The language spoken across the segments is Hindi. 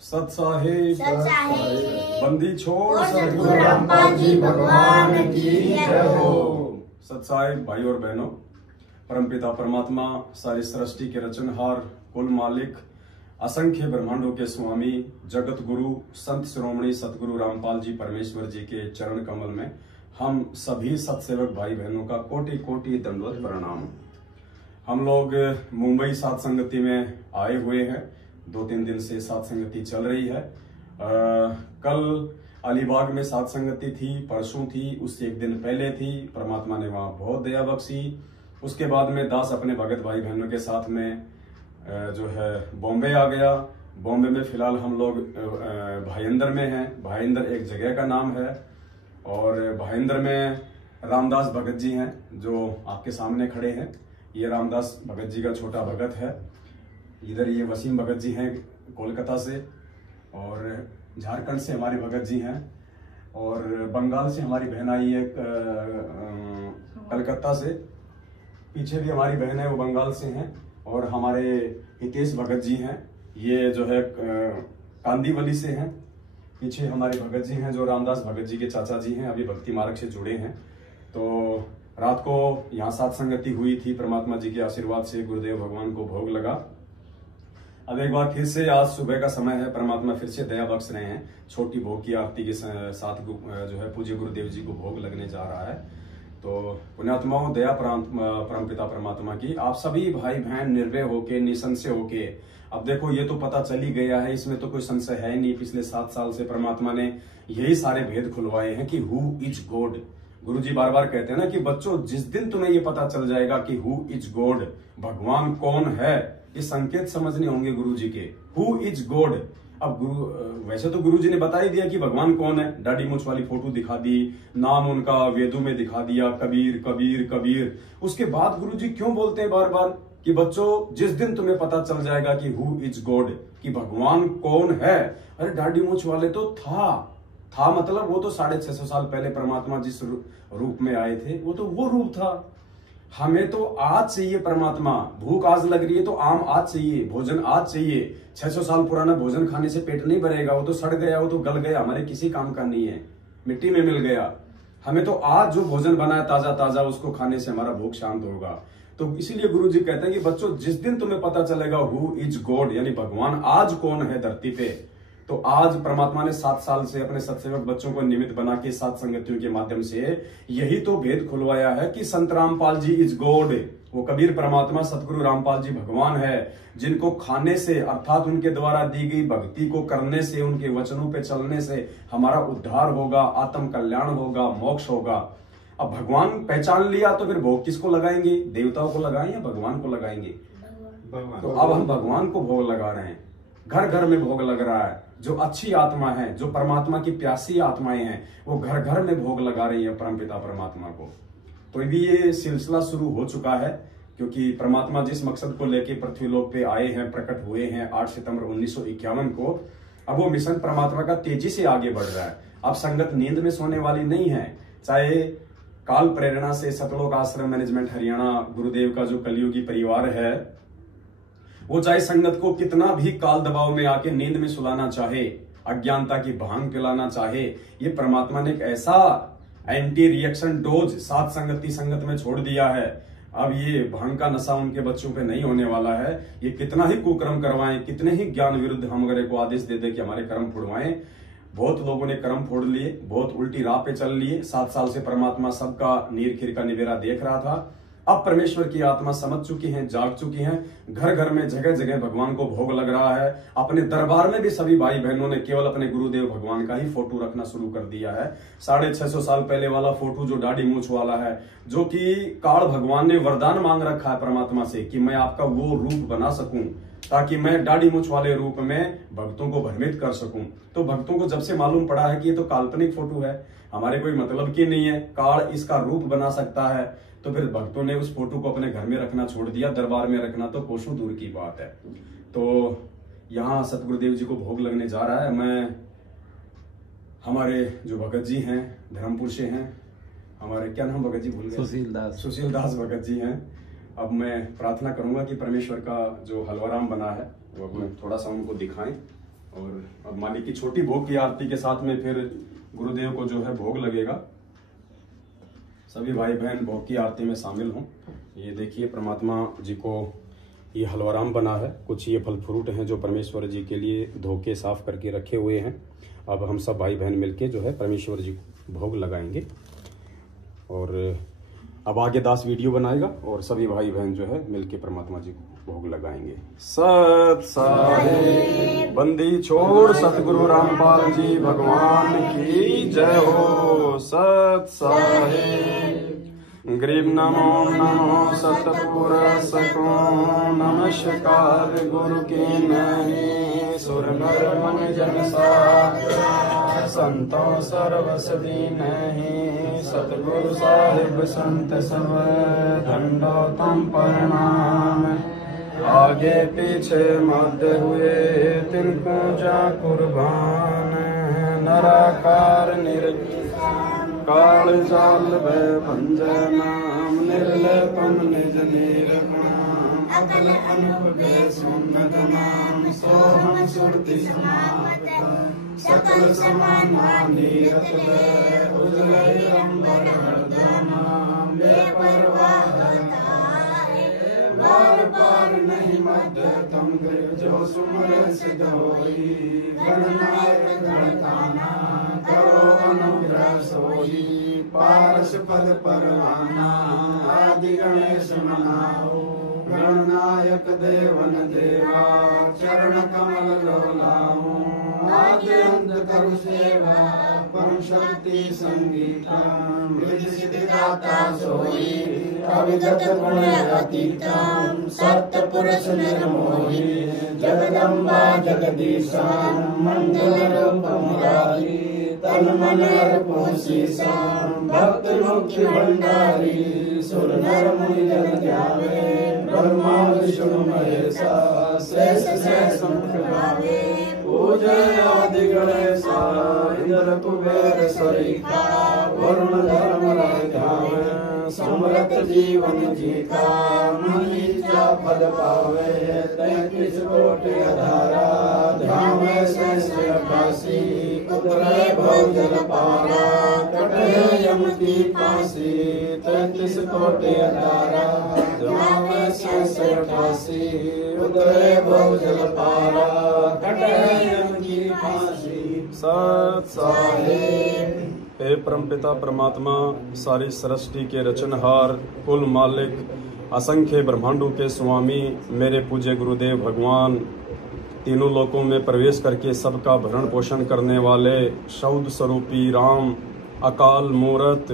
सत्साहे बंदी छोड़ सतगुरु रामपाल जी भगवान की जय हो। सत्साहे भाई और बहनों, परमपिता परमात्मा सारी सृष्टि के रचनहार, कुल मालिक, असंख्य ब्रह्मांडों के स्वामी, जगत गुरु संत शिरोमणि सतगुरु रामपाल जी परमेश्वर जी के चरण कमल में हम सभी सत्सेवक भाई बहनों का कोटि कोटि दंडवत प्रणाम। हम लोग मुंबई सात संगति में आए हुए हैं। 2-3 दिन से सात संगति चल रही है। कल अलीबाग में सात संगति थी, परसों थी, उससे एक दिन पहले थी। परमात्मा ने वहां बहुत दया बख्शी। उसके बाद में दास अपने भगत भाई बहनों के साथ में जो है बॉम्बे आ गया। बॉम्बे में फिलहाल हम लोग भाईंदर में हैं। भाईंदर एक जगह का नाम है और भाईंदर में रामदास भगत जी हैं जो आपके सामने खड़े हैं। ये रामदास भगत जी का छोटा भगत है। इधर ये वसीम भगत जी हैं कोलकाता से, और झारखंड से हमारे भगत जी हैं, और बंगाल से हमारी बहन आई है कलकत्ता से। पीछे भी हमारी बहन है, वो बंगाल से हैं। और हमारे हितेश भगत जी हैं, ये जो है कांदीवली से हैं। पीछे हमारे भगत जी हैं जो रामदास भगत जी के चाचा जी हैं, अभी भक्ति मार्ग से जुड़े हैं। तो रात को यहाँ सात संगति हुई थी। परमात्मा जी के आशीर्वाद से गुरुदेव भगवान को भोग लगा। अब एक बार फिर से आज सुबह का समय है, परमात्मा फिर से दया बख्श रहे हैं। छोटी भोग की आरती के साथ जो है पूज्य गुरुदेव जी को भोग लगने जा रहा है। तो पुण्यात्माओं, दया परमपिता परमात्मा की आप सभी भाई बहन निर्भय होके, निसंशय होके, अब देखो ये तो पता चल ही गया है, इसमें तो कोई संशय है नहीं। पिछले 7 साल से परमात्मा ने यही सारे भेद खुलवाए हैं कि हु इज गॉड। गुरु जी बार बार कहते हैं ना कि बच्चों, जिस दिन तुम्हें ये पता चल जाएगा कि हु इज गॉड, भगवान कौन है, ये संकेत समझने होंगे गुरु जी के। Who is God. अब वैसे तो गुरु जी ने बता ही दिया कि भगवान कौन है। दाढ़ी मूंछ वाली फोटो दिखा दी, नाम उनका वेदों में दिखा दिया, कबीर कबीर कबीर। उसके बाद गुरु जी क्यों बोलते हैं बार बार कि बच्चों, जिस दिन तुम्हें पता चल जाएगा कि हु इज गॉड, कि भगवान कौन है। अरे दाढ़ी मूंछ वाले तो था मतलब वो तो 650 साल पहले परमात्मा जिस रूप में आए थे, वो तो वो रूप था। हमें तो आज चाहिए परमात्मा। भूख आज लग रही है तो आम आज चाहिए, भोजन आज चाहिए। 600 साल पुराना भोजन खाने से पेट नहीं भरेगा, वो तो सड़ गया, वो तो गल गया, हमारे किसी काम का नहीं है, मिट्टी में मिल गया। हमें तो आज जो भोजन बना है ताजा ताजा, उसको खाने से हमारा भूख शांत होगा। तो इसीलिए गुरु जी कहते हैं कि बच्चों, जिस दिन तुम्हें पता चलेगा हु इज गॉड, यानी भगवान आज कौन है धरती पे, तो आज परमात्मा ने 7 साल से अपने सत्सेवक बच्चों को निमित्त बना के सात संगतियों के माध्यम से यही तो भेद खुलवाया है कि संत रामपाल जी इज गॉड। वो कबीर परमात्मा सतगुरु रामपाल जी भगवान है, जिनको खाने से, अर्थात उनके द्वारा दी गई भक्ति को करने से, उनके वचनों पे चलने से हमारा उद्धार होगा, आत्म कल्याण होगा, मोक्ष होगा। अब भगवान पहचान लिया तो फिर भोग किसको लगाएंगे? देवताओं को लगाएं या भगवान को लगाएंगे? तो अब हम भगवान को भोग लगा रहे हैं। घर घर में भोग लग रहा है। जो अच्छी आत्मा है, जो परमात्मा की प्यासी आत्माएं हैं, वो घर घर में भोग लगा रही है परमपिता परमात्मा को। तो अभी ये सिलसिला शुरू हो चुका है, क्योंकि परमात्मा जिस मकसद को लेके पृथ्वीलोक पे आए हैं, प्रकट हुए हैं 8 सितंबर 1951 को, अब वो मिशन परमात्मा का तेजी से आगे बढ़ रहा है। अब संगत नींद में सोने वाली नहीं है। चाहे काल प्रेरणा से सतलोक आश्रम मैनेजमेंट हरियाणा गुरुदेव का जो कलयुगी परिवार है, वो चाहे संगत को कितना भी काल दबाव में आके नींद में सुलाना चाहे, अज्ञानता की भांग पिलाना चाहे, ये परमात्मा ने एक ऐसा एंटी रिएक्शन डोज सात संगत में छोड़ दिया है। अब ये भांग का नशा उनके बच्चों पे नहीं होने वाला है। ये कितना ही कुकर्म करवाएं, कितने ही ज्ञान विरुद्ध हम अगर को आदेश दे दे कि हमारे कर्म फोड़वाएं। बहुत लोगों ने कर्म फोड़ लिए, बहुत उल्टी राह पे चल लिए। 7 साल से परमात्मा सबका नीर खीर का निवेरा देख रहा था। अब परमेश्वर की आत्मा समझ चुकी है, जाग चुकी है। घर घर में जगह जगह भगवान को भोग लग रहा है। अपने दरबार में भी सभी भाई बहनों ने केवल अपने गुरुदेव भगवान का ही फोटो रखना शुरू कर दिया है। 650 साल पहले वाला फोटो जो दाढ़ी मूंछ वाला है, जो कि काल भगवान ने वरदान मांग रखा है परमात्मा से कि मैं आपका वो रूप बना सकूं, ताकि मैं दाढ़ी मूंछ वाले रूप में भक्तों को भ्रमित कर सकूं। तो भक्तों को जब से मालूम पड़ा है कि ये तो काल्पनिक फोटो है, हमारे कोई मतलब की नहीं है, काल इसका रूप बना सकता है, तो फिर भक्तों ने उस फोटो को अपने घर में रखना छोड़ दिया। दरबार में रखना तो कोसों दूर की बात है। तो यहाँ सतगुरुदेव जी को भोग लगने जा रहा है। मैं, हमारे जो भगत जी हैं धर्मपुर से हैं, हमारे क्या नाम भगत जी भूल गए, सुशील दास भगत जी हैं। अब मैं प्रार्थना करूंगा कि परमेश्वर का जो हलवाराम बना है वो थोड़ा सा उनको दिखाएं। और अब मालिक की छोटी भोग की आरती के साथ में फिर गुरुदेव को जो है भोग लगेगा। सभी भाई बहन भोग की आरती में शामिल हों। ये देखिए परमात्मा जी को ये हलवाराम बना है, कुछ ये फल फ्रूट हैं जो परमेश्वर जी के लिए धो के साफ करके रखे हुए हैं। अब हम सब भाई बहन मिलके जो है परमेश्वर जी को भोग लगाएंगे। और अब आगे दास वीडियो बनाएगा और सभी भाई बहन जो है मिलके परमात्मा जी को भोग लगाएंगे। सत साहिब बंदी छोड़ सतगुरु रामपाल जी भगवान की जय हो। सत साहिब गरीब नमो नमो सतपुरुष को नमस्कार गुरु की नहीं सुर नर मन जन साथ संतों सर्वसदी नहीं सतगुरु साहिब संत सब दंडोतम प्रणाम। आगे पीछे मध्य हुए तिनको जा कुर्बान नराकार काल जाल भय भंजय नाम निर्लेपन निज निर्गुणाम अकल अनुपे सुन्नत नाम सोहम सुरति समागत सकल समान नीरत लय उजलय अंबर हरदमाम बेपरवाह बार बार नहीं मध्य तम जो सुमर सिद्ध होई गणनायक गणताना करो अनुग्रह सोई पारस पद परवाना आदि गणेश मनाओ गणनायक देवन देवा चरण कमल लोलाओ आदि अंत करु सेवा परम शक्ति संगीता मृद सिद्धि दाता सोई अविगत गुण अतीतम सत्य पुरुष निर्मोही जगदम्बा जगदीशा मंगल रूप मुरारी तन मन अर्पो शीशा भक्त मुक्ति भंडारी सुर नर मुनि जन ध्यावे ब्रह्मा विष्णु महेशा शेष शेष गावे पूजय आदि गणेशा इंद्र कुबेर सरिका वरुण धर्म ध्यावे समृत जीवन जीता मनीचा पद पावे 33 कोटि अधारा ध्यावे शेष अठासी उतरे भव जल पारा कटे यम की फांसी 33 कोटि अधारा ध्यावे शेष अठासी उतरे भव जल पारा कटे यम की फांसी। सत साहिब हे परमपिता परमात्मा सारी सृष्टि के रचनहार कुल मालिक असंख्य ब्रह्मांडों के स्वामी मेरे पूज्य गुरुदेव भगवान तीनों लोकों में प्रवेश करके सबका भरण पोषण करने वाले शौद स्वरूपी राम अकाल मूरत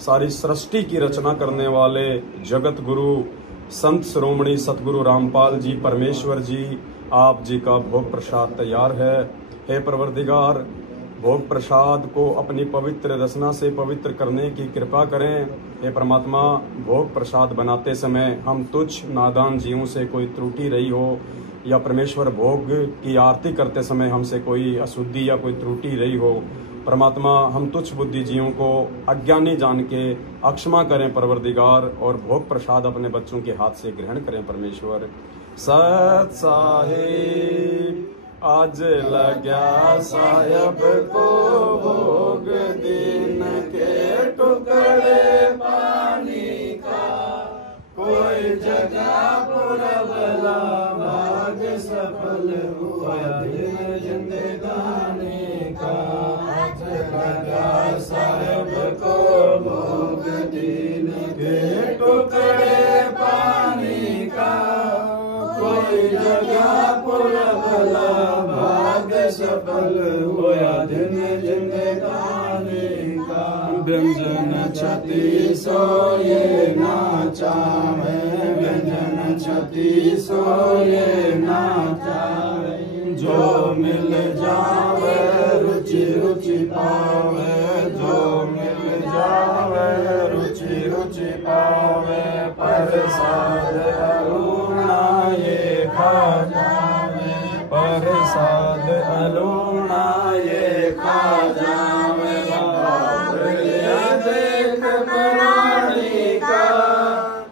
सारी सृष्टि की रचना करने वाले जगत गुरु संत शिरोमणि सतगुरु रामपाल जी परमेश्वर जी आप जी का भोग प्रसाद तैयार है। हे परवरदिगार भोग प्रसाद को अपनी पवित्र रचना से पवित्र करने की कृपा करें। हे परमात्मा भोग प्रसाद बनाते समय हम तुच्छ नादान जीवों से कोई त्रुटि रही हो या परमेश्वर भोग की आरती करते समय हमसे कोई अशुद्धि या कोई त्रुटि रही हो, परमात्मा हम तुच्छ बुद्धि जीवों को अज्ञानी जान के अक्षमा करें परवरदिगार और भोग प्रसाद अपने बच्चों के हाथ से ग्रहण करें परमेश्वर। सत साहिब आज लग्या साहेब को भोग दिन के टुकड़े पानी का कोई जगह पुरबला भाग सफल हुआ दिन जिंदगानी का। आज लग्या साहेब को भोग दिन के टुकड़े पानी का कोई जगह पुरबला भाग सफल हुआ दिन जिंदगानी का। व्यंजन छती सो ये नाचा है व्यंजन छती सो ये नाचा जो मिल जावे रुचि रुचि पावे जो मिल जावे रुचि रुचि पावे प्रसाद अरुणा ये खा जावे प्रसाद अरुणा ये खा जावे। देख प्राणी का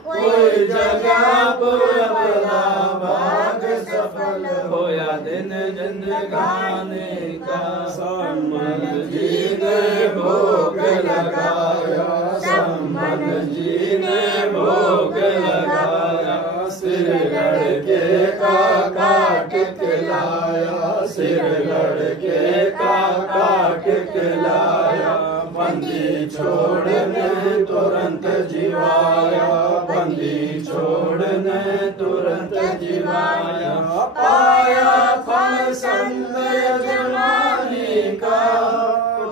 कोई जगह पुरबला भाग सफल होया दिन जिंदगानी जिंदगानी का संबल जी ने भोग लगाया, संबल जी ने भोग लगाया, सिर लड़के का काट के लाया, सिर लड़के का काट के लाया, बंदी छोड़ने तुरंत जिवाया, बंदी छोड़ने तुरंत जिवाया, पाया फल संत जमानी का,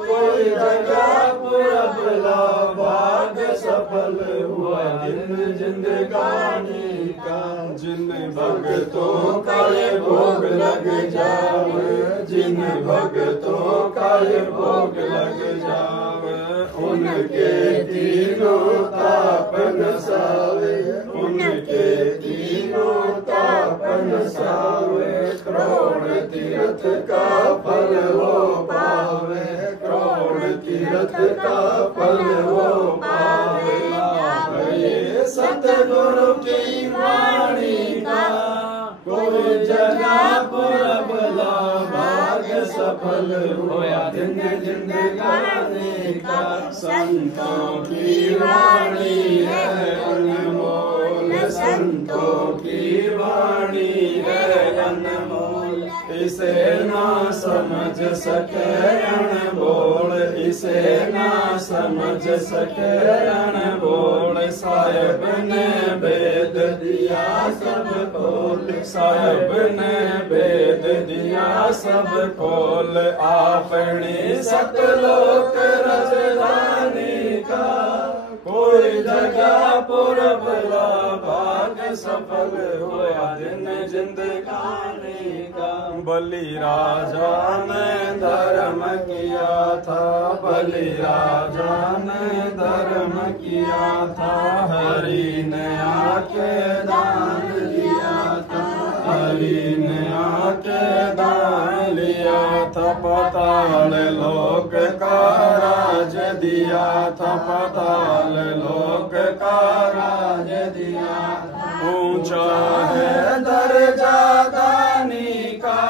कोई जगह पुरबला भाग सफल हुआ दिन जिंदगानी का, जिन भक्तों का ये भोग लग जावे, जिन भक्तों का ये भोग लग जावे, उनके तीनों ताप नसावे, उनके तीनों ताप नसावे, करोड़ तीर्थ का फल वो पावे, करोड़ तीर्थ का फल वो पावे, ये सतगुरु की वाणी का, कोई जगह पुरबला भाग सफल होया दिन जिंदगानी का, संतों की वाणी है अनमोल, संतों की वाणी है अनमोल, इसे ना समझ सके अनमोल, इसे ना समझ सके अनमोल, साहिब ने भेद दिया सब खोल, साहिब ने भेद दिया सब खोल, आपने सतलोक राजधानी का, कोई जगह पुरबला भाग सफल हुआ दिन जिंदगानी का, बलि राजा ने धर्म किया था, बलि राजा ने धर्म किया था, हरि ने आके दान दिया था, हरि ने आके दान लिया था, पाताल लोक का राज दिया था, पाताल लोक का राज दिया, ऊंचा है दर्जा दानी का,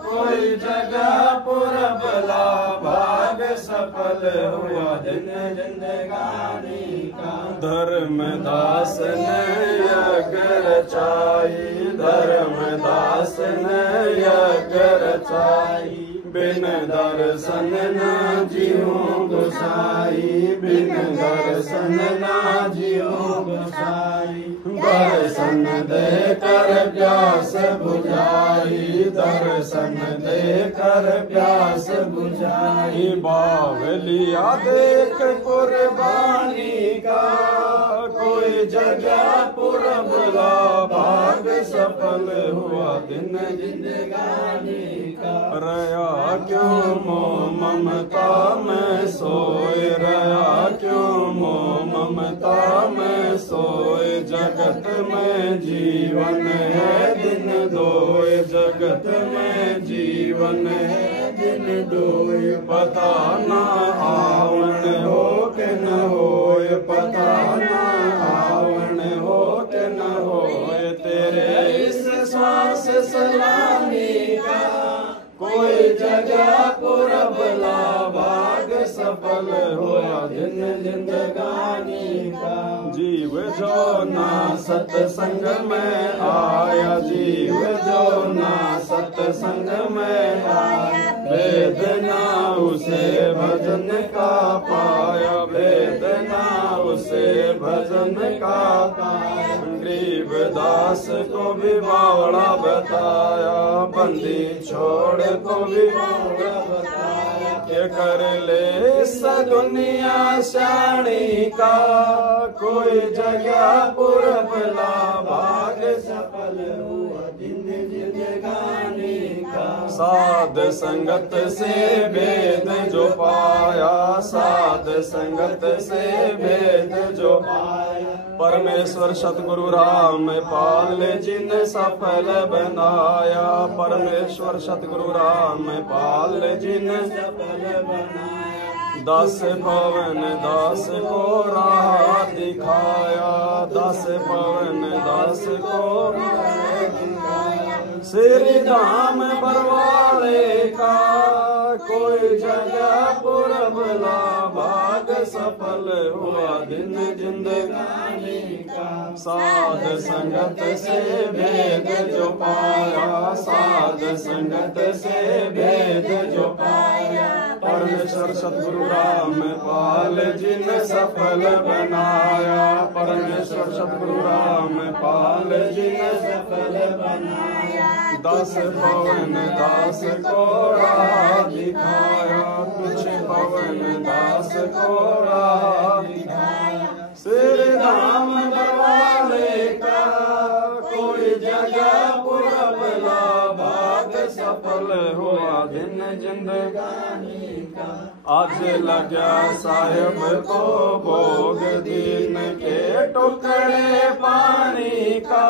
कोई जगह पुरबला भाग सफल हुआ दिन जिंदगानी का, धर्मदास ने यज्ञ रचाई, धर्मदास ने यज्ञ रचाई, बिन दर्शन न जियो गोसाई, बिन दर्शन न जियो गोसाई, दर्शन दे कर प्यास बुझाई, दर्शन दे कर प्यास बुझाई, बावलिया देख कुर्बानी का, कोई जगह पुरबला भाग सफल हुआ दिन जिंदगानी का, रया क्यों मोह ममता में सोए, रया क्यों मोह ममता में सोए, जगत में जीवन है दिन दोए, जगत में जीवन है दिन दोए, पता ना आवन हो के न होए, पता ना आवन हो के न होए, तेरे इस श्वास सलामी का, कोई जगह पुरबला भाग सफल हुआ दिन जिंदगानी का, जीव जो ना सत्संग में आया, जीव जो ना सत्संग में आया, वेदना उसे भजन का पाया, वेदना उसे भजन का पाया, गरीबदास को भी बावड़ा बताया, बंदी छोड़ को भी बावड़ा बताया, के कर ले इस दुनिया शानी का, कोई जगह पुरबला भाग सफल हुआ दिन जिंदगानी का, साध संगत से भेद जो पाया, साध संगत से भेद जो पाया, परमेश्वर सतगुरु राम पाल जिन सफल बनाया, परमेश्वर सतगुरु राम पाल जिन सफल बनाया, दस पवन दास को राह दिखाया, दस पवन दास को राह दिखाया, श्री धाम बरवाले का कोई जगह पुरबला भाग सफल हुआ दिन जिंदगानी का। साध संगत से भेद जो पाया, साध संगत से भेद जो पाया, परमेश्वर सतगुरु रामपाल जी ने सफल बनाया। परमेश्वर सतगुरु रामपाल जी ने सफल बनाया। दास पवन दास को राह दिखाया, कुछ पवन दास को राह दिखाया। श्री धाम बरवाले का कोई जगह पुरबला भाग सफल हुआ दिन जिंदगानी का। आज लगा साहेब को भोग दिन के टुकड़े पानी का,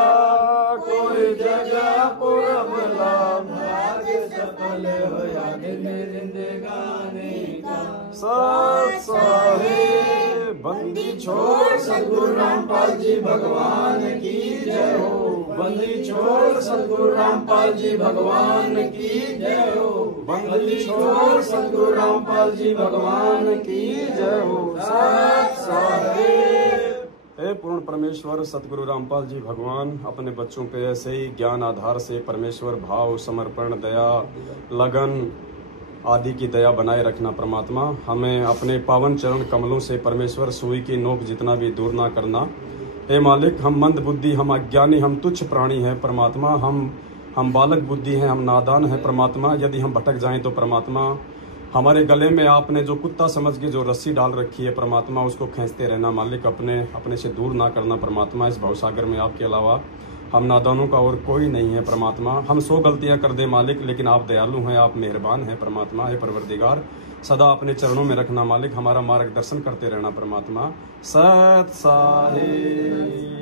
कोई जगह पुरबला भाग सफल हुआ दिन जिंदगानी का। सत साहेब बंदी छोड़ सतगुरु रामपाल जी भगवान की जय हो। बंदी छोड़ सतगुरु रामपाल जी भगवान की जय हो। बंदी छोड़ सतगुरु रामपाल जी भगवान की जय हो। सत साहेब। हे पूर्ण परमेश्वर सतगुरु रामपाल जी भगवान अपने बच्चों पे ऐसे ही ज्ञान आधार से परमेश्वर भाव, समर्पण, दया, लगन आदि की दया बनाए रखना। परमात्मा हमें अपने पावन चरण कमलों से परमेश्वर सुई की नोक जितना भी दूर ना करना। हे मालिक, हम मंद बुद्धि, हम अज्ञानी, हम तुच्छ प्राणी हैं परमात्मा। हम बालक बुद्धि हैं, हम नादान हैं परमात्मा। यदि हम भटक जाएं तो परमात्मा हमारे गले में आपने जो कुत्ता समझ के जो रस्सी डाल रखी है परमात्मा, उसको खींचते रहना मालिक। अपने से दूर ना करना परमात्मा। इस भवसागर में आपके अलावा हम नादानों का और कोई नहीं है परमात्मा। हम 100 गलतियां कर दे मालिक, लेकिन आप दयालु हैं, आप मेहरबान हैं परमात्मा। हे परवरदिगार, सदा अपने चरणों में रखना मालिक। हमारा मार्गदर्शन करते रहना परमात्मा। सत साहिब।